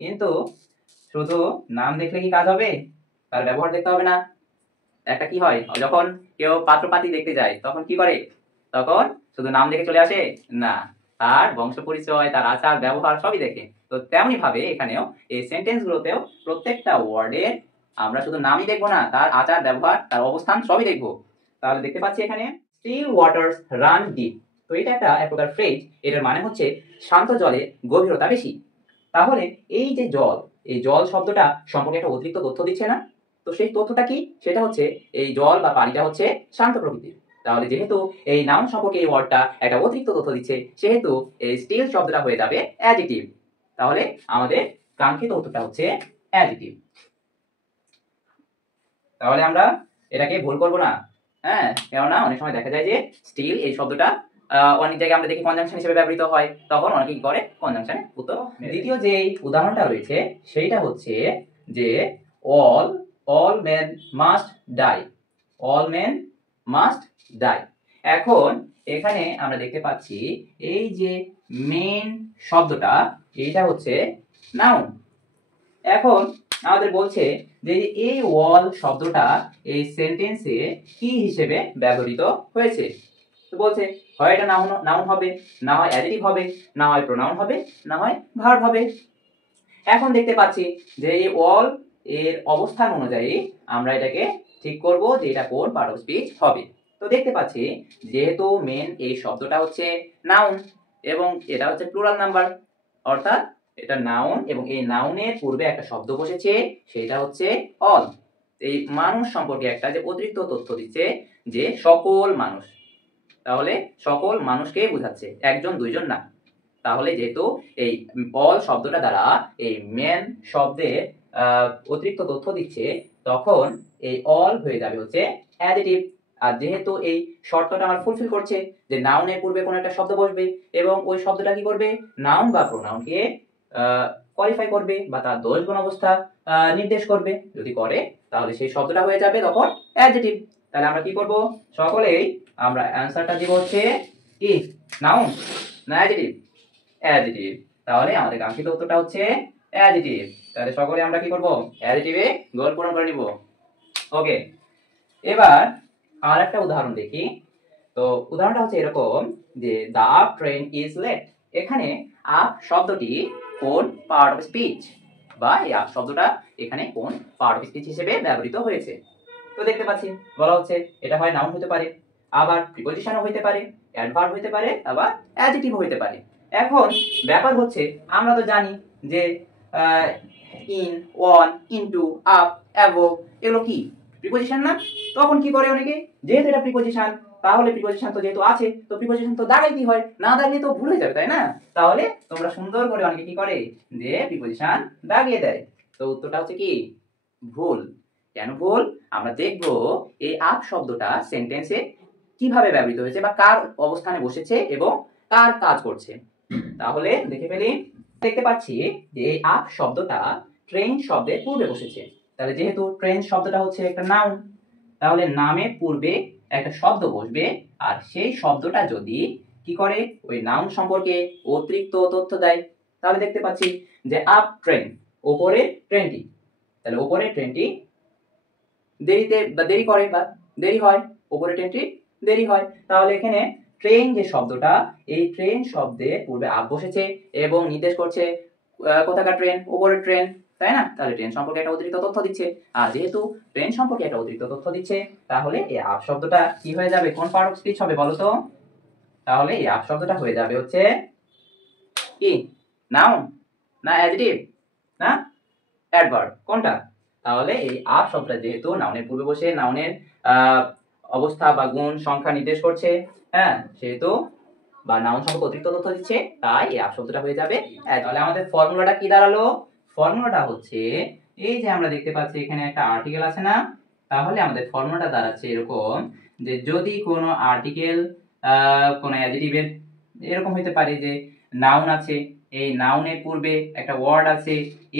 কিন্তু শুধু নাম দেখলে কি কাজ হবে? তার ব্যবহার দেখতে হবে না? একটা কি হয়, যখন কেউ পাত্রপাত্রী দেখতে যায় তখন কি করে? তখন শুধু নাম দেখে চলে আসে? না, তার বংশ পরিচয়, তার আচার ব্যবহার সবই দেখে। তো তেমনি ভাবে এখানেও এই সেন্টেন্স গুলোতেও প্রত্যেকটা ওয়ার্ডের আমরা শুধু নামই দেখবো না, তার আচার ব্যবহার, তার অবস্থান সবই দেখবো। তাহলে দেখতে পাচ্ছি এখানে স্টিল ওয়াটার্স রান ডিপ। তো এটা একটা এক প্রকার ফ্রেজ। এটার মানে হচ্ছে শান্ত জলে গভীরতা বেশি। তাহলে এই যে জল, এই জল শব্দটা সম্পর্কে একটা অতিরিক্ত তথ্য দিচ্ছে না? তো সেই তথ্যটা কি? সেটা হচ্ছে এই জল বা পানিটা হচ্ছে শান্ত প্রকৃতির। তাহলে যেহেতু এই নাউন সম্পর্কে এই ওয়ার্ডটা একটা অতিরিক্ত তথ্য দিচ্ছে, সেহেতু এই স্টিল শব্দটা হয়ে যাবে অ্যাডজেক্টিভ। তাহলে আমাদের কাঙ্ক্ষিত উত্তরটা হচ্ছে অ্যাডজেক্টিভ। তাহলে আমরা এটাকে ভুল করব না। হ্যাঁ, কেননা অনেক সময় দেখা যায় যে স্টিল এই শব্দটা অনেক জায়গায় আমরা দেখি কনজাংশন হিসেবে ব্যবহৃত হয়, তখন অনেকে কি করে কনজাংশনে উত্তর। দ্বিতীয় যে উদাহরণটা রয়েছে সেইটা হচ্ছে যে all all men must die. All men must die. এখন এখানে আমরা দেখতে পাচ্ছি এই যে মেন শব্দটা, এইটা হচ্ছে নাউন। এখন আমাদের বলছে যে এই ওয়াল শব্দটা এই সেন্টেন্সে কি হিসেবে ব্যবহৃত হয়েছে। তো বলছে হয় এটা নাউন হবে, না হয় অ্যাডজেক্টিভ হবে, না হয় প্রোনাউন হবে, না হয় ভার্ব হবে। এখন দেখতে পাচ্ছি যে এই ওয়াল এর অবস্থান অনুযায়ী আমরা এটাকে ঠিক করব যে এটা কোন পার্ট অফ স্পিচ হবে। তো দেখতে পাচ্ছি যেহেতু মেন এই শব্দটা হচ্ছে নাউন এবং এটা হচ্ছে প্লুরাল নাম্বার, অর্থাৎ এটা নাউন এবং এই নাউনের পূর্বে একটা শব্দ বসেছে, সেটা হচ্ছে অল। এই মানুষ সম্পর্কে একটা যে অতিরিক্ত তথ্য দিচ্ছে যে সকল মানুষ, তাহলে সকল মানুষকে বোঝাচ্ছে, একজন দুইজন না। তাহলে যেহেতু এই অল শব্দটা দ্বারা এই মেন শব্দের অতিরিক্ত তথ্য দিচ্ছে, তখন এই অল হয়ে যাবে হচ্ছে অ্যাডজেক্টিভ। আর যেহেতু এই শর্তটা আমার ফুলফিল করছে যে নাউনের পূর্বে কোনো একটা শব্দ বসবে এবং ওই শব্দটা কি করবে, নাউন বা প্রোনাউনকে কোয়ালিফাই করবে বা তার দোষ গুণ অবস্থা নির্দেশ করবে। যদি করে তাহলে সেই শব্দটা হয়ে যাবে তখন অ্যাডজেক্টিভ। তাহলে আমরা কি করব, সকলেই আমরা অ্যানসারটা দিব হচ্ছে কি, নাউন না অ্যাডজেক্টিভ? অ্যাডজেক্টিভ। তাহলে আমাদের কাঙ্ক্ষিত উত্তরটা হচ্ছে অ্যাডজেক্টিভ। তাহলে সকলে আমরা কি করব, অ্যাডজেক্টিভে গোল পূরণ করে নিব। ওকে, এবার আর একটা উদাহরণ দেখি। তো উদাহরণটা হচ্ছে এরকম যে দা ট্রেন ইজ লেট। এখানে আপ শব্দটি কোন পার্ট অফ স্পিচ, বা এই আপ শব্দটা এখানে কোন পার্ট অফ স্পিচ হিসেবে ব্যবহৃত হয়েছে। তো দেখতে পাচ্ছি বলা হচ্ছে এটা হয় নাউন হতে পারে, আবার প্রিপজিশনও হতে পারে, অ্যাডভার্ব হতে পারে, আবার অ্যাডজেক্টিভ হতে পারে। এখন ব্যাপার হচ্ছে আমরা তো জানি যে in, on, into, up, above এগুলো কি প্রিপজিশন না? তখন কি করে অনেকে, যেহেতু এটা প্রিপজিশন, তাহলে প্রিপজিশন তো যেহেতু আছে তো প্রিপজিশন তো দাগাইতেই হয়, না দাগলে তো ভুল হয়ে যাবে, তাই না? তাহলে তোমরা সুন্দর করে অনেকে কি করে যে প্রিপজিশন দাগিয়ে দেয়। তো উত্তরটা হচ্ছে কি ভুল। কেন ভুল? আমরা দেখব এই আপ শব্দটা সেন্টেন্সে কিভাবে ব্যবহৃত হয়েছে বা কার অবস্থানে বসেছে এবং কার কাজ করছে। তাহলে দেখে ফেলি। দেখতে পাচ্ছি যে এই আপ শব্দটা ট্রেন শব্দের পূর্বে বসেছে। তাহলে যেহেতু ট্রেন শব্দটা হচ্ছে একটা নাউন, তাহলে নামের পূর্বে একটা শব্দ বসবে, আর সেই শব্দটা যদি কি করে ওই নাউন সম্পর্কে অতিরিক্ত তথ্য দেয়। তাহলে দেখতে পাচ্ছি যে আপ ট্রেন, ওপরে ট্রেনটি। তাহলে ওপরে ট্রেনটি দেরিতে বা দেরি করে বা দেরি হয়, ওপরে ট্রেনটি দেরি হয়। তাহলে এখানে ট্রেন যে শব্দটা, এই ট্রেন শব্দের পূর্বে আপ বসেছে এবং নির্দেশ করছে কোথাকার ট্রেন, ওপরের ট্রেন, তাই না? তাহলে ট্রেন সম্পর্কে একটা অতিরিক্ত তথ্য দিচ্ছে। আর যেহেতু ট্রেন সম্পর্কে একটা অতিরিক্ত তথ্য দিচ্ছে, তাহলে এই আপ শব্দটা কি হয়ে যাবে, কোন পার্ট অফ স্পিচ হবে বলো তো? তাহলে এই আপ শব্দটা হয়ে যাবে হচ্ছে কি, নাউন না অ্যাডজেক্টিভ না অ্যাডভার্ব, কোনটা? তাহলে এই আপ শব্দটা যেহেতু নাউনের পূর্বে বসে নাউনের অবস্থা বা গুণ সংখ্যা নির্দেশ করছে, হ্যাঁ, সেহেতু বা নাউন সম্পর্কে অতিরিক্ত তথ্য দিচ্ছে, তাই এই আপ শব্দটা হয়ে যাবে। তাহলে আমাদের ফর্মুলাটা কি দাঁড়ালো? ফর্মুলাটা হচ্ছে এই যে আমরা দেখতে পাচ্ছি এখানে একটা আর্টিকেল আছে না? তাহলে আমাদের ফর্মুলাটা দাঁড়াচ্ছে এরকম যে যদি কোনো আর্টিকেল কোনো অ্যাডজেক্টিভের এরকম হতে পারে যে নাউন আছে, এই নাউনের পূর্বে একটা ওয়ার্ড আছে,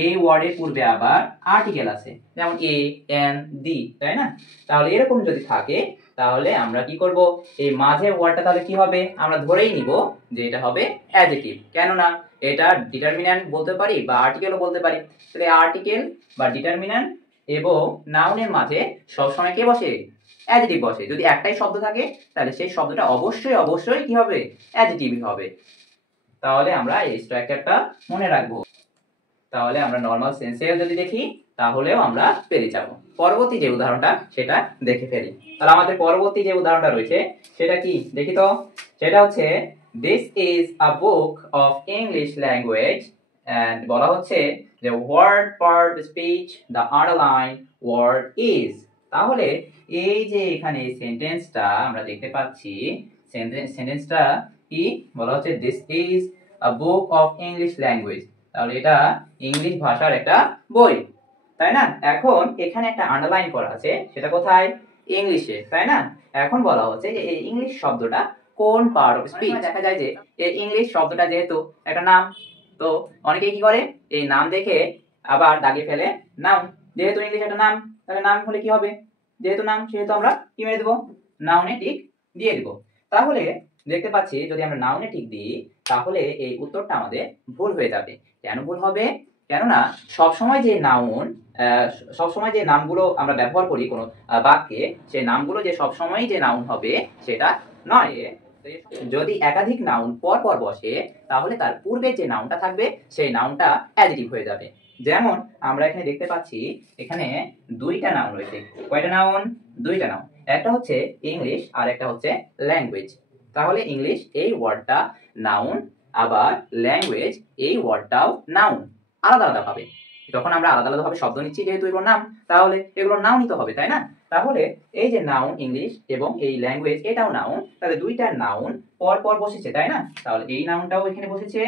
এই ওয়ার্ডের পূর্বে আবার আর্টিকেল আছে, যেমন এ, এন, দি, তাই না? তাহলে এরকম যদি থাকে তাহলে আমরা কি করব, এই মাঝের ওয়ার্ডটা তাহলে কি হবে, আমরা ধরেই নিব যে এটা হবে অ্যাডজেক্টিভ। কেননা এটা ডিটারমিন্যান্ট বলতে পারি বা আর্টিকেলও বলতে পারি। তাহলে আর্টিকেল বা ডিটারমিন্যান্ট এবং নাউনের মাঝে সবসময় কে বসে? অ্যাডজেটিভ বসে। যদি একটাই শব্দ থাকে তাহলে সেই শব্দটা অবশ্যই অবশ্যই কি হবে? অ্যাডজেটিভই হবে। তাহলে আমরা এই স্ট্রাকচারটা মনে রাখবো। তাহলে আমরা নর্মাল সেন্সেও যদি দেখি তাহলেও আমরা পেরে যাব। পরবর্তী যে উদাহরণটা সেটা দেখে ফেলি। তাহলে আমাদের পরবর্তী যে উদাহরণটা রয়েছে সেটা কি দেখি তো। সেটা হচ্ছে this is a book of English language and বলা হচ্ছে যে word part speech the underline word is. তাহলে এই যে এখানে সেন্টেন্সটা আমরা দেখতে পাচ্ছি, সেন্টেন্সটা কি বলা হচ্ছে? This is a book of English language. তাহলে এটা ইংলিশ ভাষার একটা বই, তাই না? এখন এখানে একটা আন্ডারলাইন করা আছে, সেটা কোথায়? ইংলিশে, তাই না? এখন বলা হচ্ছে যে এই ইংলিশ শব্দটা কোন পার্ট অফ স্পিচ। দেখা যায় যে এই ইংলিশ শব্দটা যেহেতু একটা নাম, তো অনেকেই কি করে এই নাম দেখে আবার দাগিয়ে ফেলে নাউন। যেহেতু ইংলিশ একটা নাম, তাহলে নাম হলে কি হবে? যেহেতু নাম সেহেতু আমরা কি মেরে দেবো? নাউনে টিক দিয়ে দিব। তাহলে দেখতে পাচ্ছি যদি আমরা নাউনে টিক দিই তাহলে এই উত্তরটা আমাদের ভুল হয়ে যাবে। কেন ভুল হবে? কেননা সবসময় যে নাউন, সবসময় যে নামগুলো আমরা ব্যবহার করি কোনো বাক্যে, সেই নামগুলো যে সবসময় যে নাউন হবে সেটা নয়। যদি একাধিক নাউন পর পর বসে তাহলে তার পূর্বে যে নাউনটা থাকবে সেই নাউনটা অ্যাডজেক্টিভ হয়ে যাবে। যেমন আমরা এখানে দেখতে পাচ্ছি এখানে দুইটা নাউন রয়েছে। কয়টা নাউন? দুইটা নাউন। একটা হচ্ছে ইংলিশ আর একটা হচ্ছে ল্যাঙ্গুয়েজ। তাহলে ইংলিশ এই ওয়ার্ডটা নাউন, আবার ল্যাঙ্গুয়েজ এই ওয়ার্ডটাও নাউন, আলাদা আলাদা ভাবে। যখন আমরা আলাদা আলাদা ভাবে শব্দ নিচ্ছি যেহেতু এগুলো নাম, তাহলে এগুলো নাউনই তো হবে, তাই না? তাহলে এই যে নাউন ইংলিশ এবং এই ল্যাঙ্গুয়েজ এটাও নাউন, তাহলে দুইটা নাউন পর পর বসেছে, তাই না? তাহলে এই নাউনটাও এখানে বসেছে,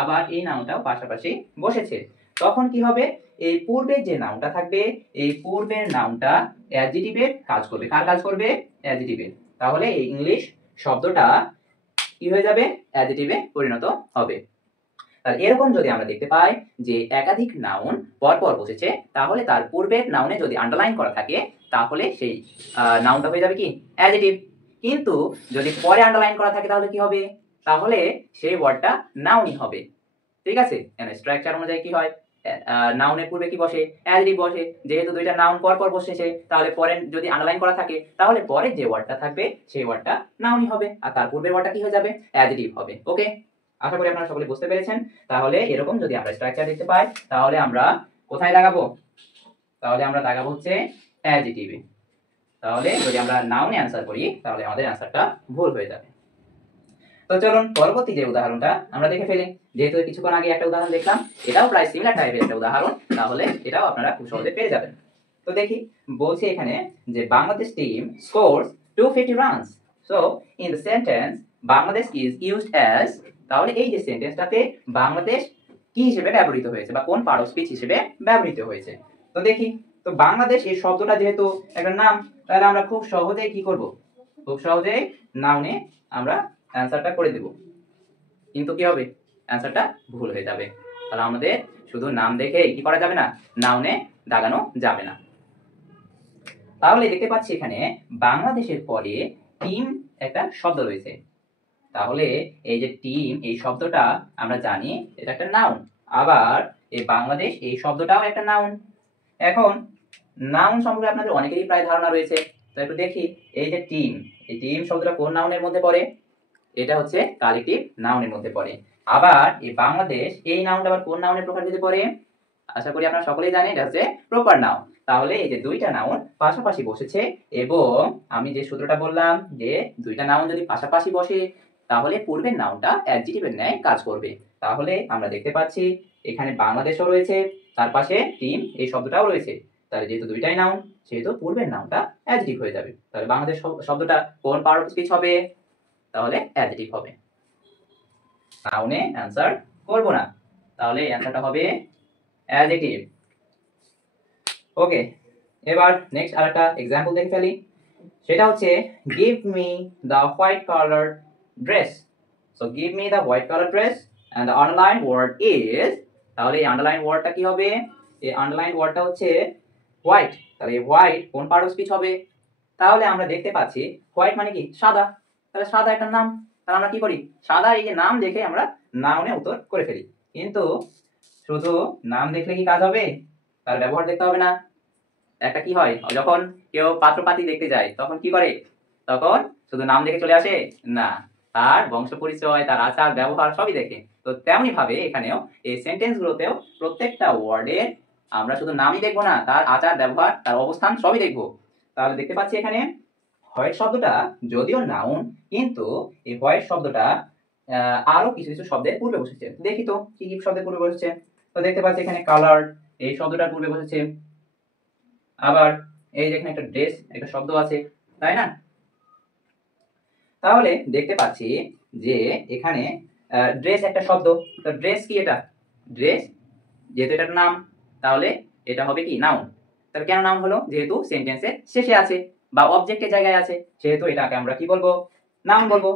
আবার এই নাউনটাও পাশাপাশি বসেছে। তখন কি হবে? এই পূর্বের যে নাউনটা থাকবে এই পূর্বের নাউনটা অ্যাডজেটিভের কাজ করবে। কার কাজ করবে? অ্যাডজেটিভের। তাহলে এই ইংলিশ শব্দটা কি হয়ে যাবে? অ্যাডজেটিভে পরিণত হবে। তাহলে এরকম যদি আমরা দেখতে পাই যে একাধিক নাউন পর পর বসেছে তাহলে তার পূর্বের নাউনে যদি আন্ডারলাইন করা থাকে তাহলে সেই নাউনটা হয়ে যাবে কি? অ্যাডজেটিভ। কিন্তু যদি পরে আন্ডারলাইন করা থাকে তাহলে কি হবে? তাহলে সেই ওয়ার্ডটা নাউনই হবে। ঠিক আছে? এখানে স্ট্রাকচার অনুযায়ী কি হয়? নাউনের পূর্বে কি বসে? অ্যাডজেটিভ বসে। যেহেতু দুইটা নাউন পর পর বসেছে তাহলে পরে যদি আন্ডারলাইন করা থাকে তাহলে পরে যে ওয়ার্ডটা থাকবে সেই ওয়ার্ডটা নাউনই হবে, আর তার পূর্বের ওয়ার্ডটা কি হয়ে যাবে? অ্যাডজেটিভ হবে। ওকে, আশা করি আপনারা সকলে বুঝতে পেরেছেন। তাহলে এরকম যদি আমরা স্ট্রাকচার দেখতে পাই তাহলে আমরা কোথায় লাগাবো? তাহলে আমরা লাগাবো হচ্ছে অ্যাডজেটিভে। তাহলে যদি আমরা নাউনে অ্যান্সার করি তাহলে আমাদের অ্যান্সারটা ভুল হয়ে যাবে। তো চলুন পরবর্তী যে উদাহরণটা আমরা দেখে ফেলি। যেহেতু কিছুক্ষণ আগে একটা উদাহরণ দেখলাম, এটাও প্রায় সিমিলার টাইপের একটা উদাহরণ, তাহলে এটাও আপনারা খুব সহজে পেয়ে যাবেন। তো দেখি, বলছে এখানে যে Bangladesh team scores 250 runs. So in the sentence Bangladesh is used as. তাহলে এই যে সেন্টেন্সটাতে বাংলাদেশ কি হিসেবে ব্যবহৃত হয়েছে বা কোন পার্ট অফ স্পিচ হিসেবে ব্যবহৃত হয়েছে? তো দেখি, তো বাংলাদেশ এই শব্দটা যেহেতু একটা নাম, তাহলে আমরা খুব সহজেই কি করব? খুব সহজেই নাউনে আমরা অ্যান্সারটা করে দেব। কিন্তু কি হবে? অ্যান্সারটা ভুল হয়ে যাবে। তাহলে আমাদের শুধু নাম দেখে কি করা যাবে না? নাউনে দাগানো যাবে না। তাহলে দেখতে পাচ্ছি এখানে বাংলাদেশের পরে টিম একটা শব্দ রয়েছে। তাহলে এই যে টিম এই শব্দটা আমরা জানি এটা একটা নাউন, আবার এই বাংলাদেশ এই শব্দটাও একটা নাউন। এখন নাউন সম্পর্কে আপনাদের অনেকেরই প্রায় ধারণা রয়েছে। তো একটু দেখি, এই যে টিম, এই টিম শব্দটা কোন নাউনের মধ্যে পড়ে? এটা হচ্ছে কালেকটিভ নাউনের মধ্যে পড়ে। আবার এই বাংলাদেশ এই নাউনটা আবার কোন নাউনের প্রকারভেদে পড়ে? আশা করি আপনারা সকলেই জানেন এটা হচ্ছে প্রপার নাউন। তাহলে এই যে দুইটা নাউন পাশাপাশি বসেছে এবং আমি যে সূত্রটা বললাম যে দুইটা নাউন যদি পাশাপাশি বসে তাহলে পূর্বের নাউনটা অ্যাডজেক্টিভের ন্যায় কাজ করবে। তাহলে আমরা দেখতে পাচ্ছি এখানে বাংলাদেশও রয়েছে, তার পাশে টিম এই শব্দটাও রয়েছে। তাহলে যেহেতু দুইটাই নাউন সেহেতু পূর্বের নাউনটা অ্যাডজেক্টিভ হয়ে যাবে। তাহলে বাংলাদেশ শব্দটা কোন পার্ট অফ স্পিচ হবে? তাহলে অ্যাডজেক্টিভ হবে। নাউনে অ্যান্সার করব না, তাহলে অ্যান্সারটা হবে অ্যাডজেক্টিভ। ওকে, এবার নেক্সট আরেকটা एग्जांपल দেখে ফেলি। সেটা হচ্ছে give me the white colour dress. So give me the white colour dress and the underline word is. তাহলে এই আন্ডারলাইন ওয়ার্ডটা কি হবে? এই আন্ডারলাইন ওয়ার্ডটা হচ্ছে হোয়াইট। তাহলে হোয়াইট কোন পার্ট অফ স্পিচ হবে? তাহলে আমরা দেখতে পাচ্ছি হোয়াইট মানে কি? সাদা। তাহলে সাদা একটা নাম, তাহলে আমরা কি করি? সাদা এই যে নাম দেখে আমরা নাউনে উত্তর করে ফেলি। কিন্তু শুধু নাম দেখলে কি কাজ হবে? তার ব্যবহার দেখতে হবে না? একটা কি হয়, যখন কেউ পাত্রপাতি দেখতে যায় তখন কি করে? তখন শুধু নাম দেখে চলে আসে না, তার বংশ পরিচয়, তার আচার ব্যবহার সবই দেখে। তো তেমনি ভাবে এখানেও এই সেন্টেন্স গুলোতেও প্রত্যেকটা ওয়ার্ডের আমরা শুধু নামই দেখবো না, তার আচার ব্যবহার, তার অবস্থান সবই দেখবো। তাহলে দেখতে পাচ্ছি এখানে হোয়াইট শব্দটা যদিও নাউন, কিন্তু এই হোয়াইট শব্দটা আরো কিছু কিছু শব্দের পূর্বে বসেছে। দেখি তো কি কি শব্দের পূর্বে বসেছে। তো দেখতে পাচ্ছি এখানে কালার এই শব্দটার পূর্বে বসেছে। আবার এই যেখানে একটা ড্রেস একটা শব্দ আছে, তাই না? তাহলে দেখতে পাচ্ছি যে এখানে ড্রেস একটা শব্দ। তো ড্রেস কি? এটা ড্রেস, যেহেতু এটা নাম তাহলে এটা হবে কি নাউন। তাহলে কেন নাউন হলো? যেহেতু সেন্টেন্সের শেষে আছে বা অবজেক্টের জায়গায় আছে, সেহেতু এটাকে আমরা কি বলবো? নাউন বলবো।